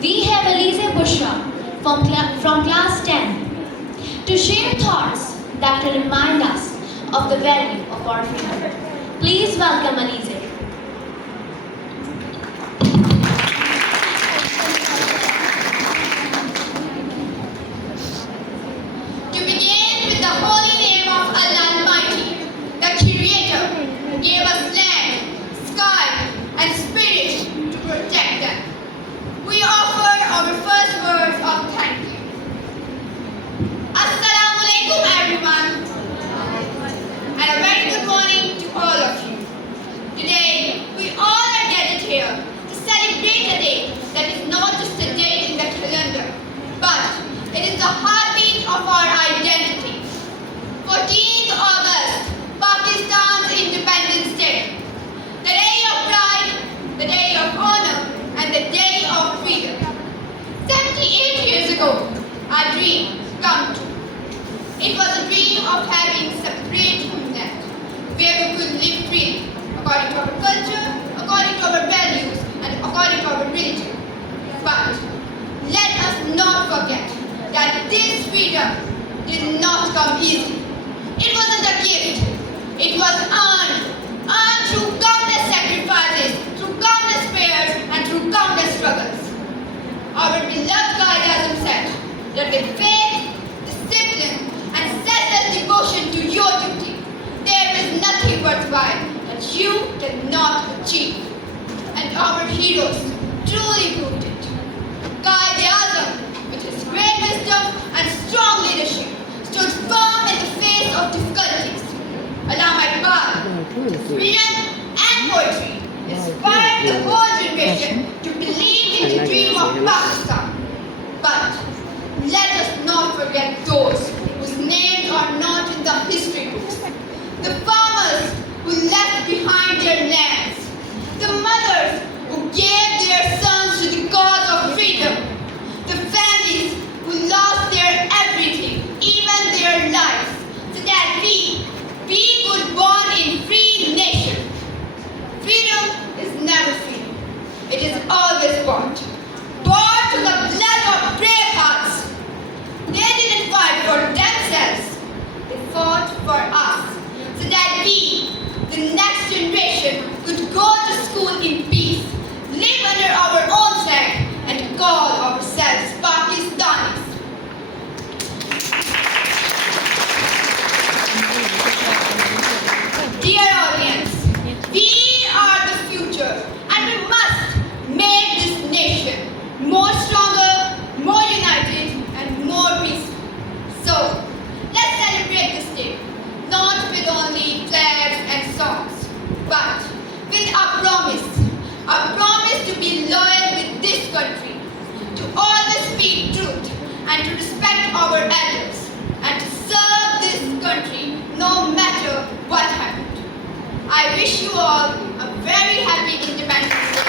we have Elise Bushra from class 10 to share thoughts that will remind us of the value of our freedom. Please welcome Elise. To begin with the holy name of Allah Almighty, the Creator, who gave us land, sky, and spirit to protect them. We offer our first words of thank you. Assalamu alaikum, everyone, and a very good morning to all of you. Today, we all are gathered here to celebrate a day that is not just a date in the calendar, but it is the heartbeat of our identity. 14th August, Pakistan's Independence Day. The day of pride, the day of honor, and the day of freedom. 78 years ago, our dream come true. It was a dream of having separate homeland, where we could live freely, according to our culture, according to our values, and according to our religion. But let us not forget that this freedom did not come easily. It wasn't a gift. It was earned through countless sacrifices, through countless prayers, and through countless struggles. Our beloved Quaid said that with faith, discipline, and selfless devotion to your duty, there is nothing worthwhile that you cannot achieve. And our heroes truly proved it. Quaid, with his great wisdom and strong leadership, stood firm in the face of difficulties. Allama Iqbal, his vision and poetry inspired the whole generation to believe in the dream of Pakistan. But let us not forget those whose names are not in the history books. The farmers who left behind their lands. The mothers who gave their sons to the cause of freedom. The families who lost their everything, even their lives, so that we could born in free nation. Freedom is never free. It is always bought. Bought to the blood of brave hearts. They didn't fight for themselves. They fought for us, so that we, the next generation, could go to school in peace, live under our own flag, and call ourselves Pakistanis. Dear audience, we are the future, and we must make this nation more stronger, more united, and more peaceful. So, let's celebrate this day, not with only flags and songs, but with a promise to be loyal with this country, to always speak truth, and to respect our elders, and to serve this country no matter what happens. I wish you all a very happy Independence Day.